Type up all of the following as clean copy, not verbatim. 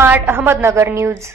Smart Ahmednagar news.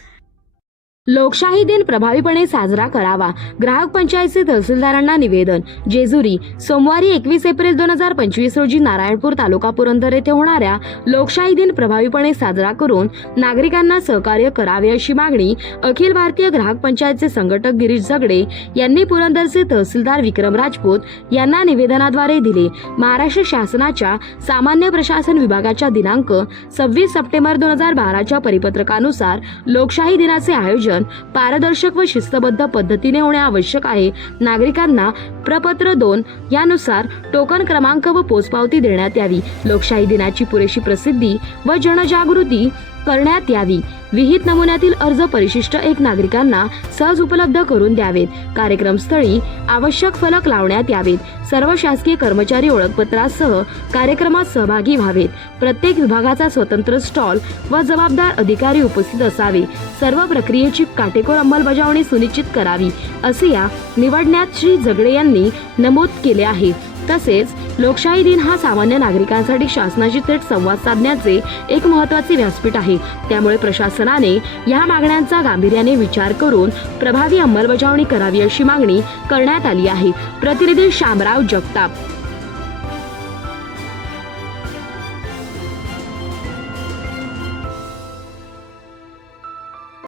लोकशाही दिन प्रभावीपणे साजरा करावा, ग्राहक पंचायतचे तहसीलदारांना निवेदन। जेजुरी, सोमवारी 21 एप्रिल 2025 रोजी नारायणपूर तालुका पुरंदर येथे होणाऱ्या लोकशाही दिन प्रभावीपणे साजरा करून नागरिकांना सहकार्य करावे अशी मागणी अखिल भारतीय ग्राहक पंचायतचे संघटक गिरीश झगडे यांनी पुरंदरचे तहसीलदार विक्रम राजपूत यांना निवेदनाद्वारे दिले। महाराष्ट्र शासनाच्या सामान्य प्रशासन विभागाच्या दिनांक 26 सप्टेंबर 2012 परिपत्रकानुसार लोकशाही दिनाचे आयोजन पारदर्शक व शिस्तबद्ध पद्धतीने होणे आवश्यक आहे। नागरिकांना प्रपत्र 2 यानुसार टोकन क्रमांक व पोचपावती देण्यात यावी। लोकशाही दिनाची पुरेशी प्रसिद्धी व जनजागृती करण्यात यावी। विहित नमुन्यातील अर्ज परिशिष्ट 1 नागरिकांना सहज उपलब्ध करून द्यावेत। कार्यक्रमस्थळी आवश्यक फलक लावण्यात यावेत। सर्व शासकीय कर्मचारी ओळखपत्रासह कार्यक्रमात सहभागी व्हावेत। प्रत्येक विभागाचा स्वतंत्र स्टॉल व जबाबदार अधिकारी उपस्थित असावे। सर्व प्रक्रियेची काटेकोर अंमलबजावणी सुनिश्चित करावी असे या निवडण्यात श्री झगडे यांनी नमूद केले आहे। तसेच लोकशाही दिन हा सामान्य नागरिकांसाठी शासनाशी थेट संवाद साधण्याचे एक महत्त्वाचे व्यासपीठ आहे। त्यामुळे प्रशासनाने या मागण्यांचा गांभीर्याने विचार करून प्रभावी अंमलबजावणी करावी अशी मागणी करण्यात आली आहे। प्रतिनिधी शामराव जगताप।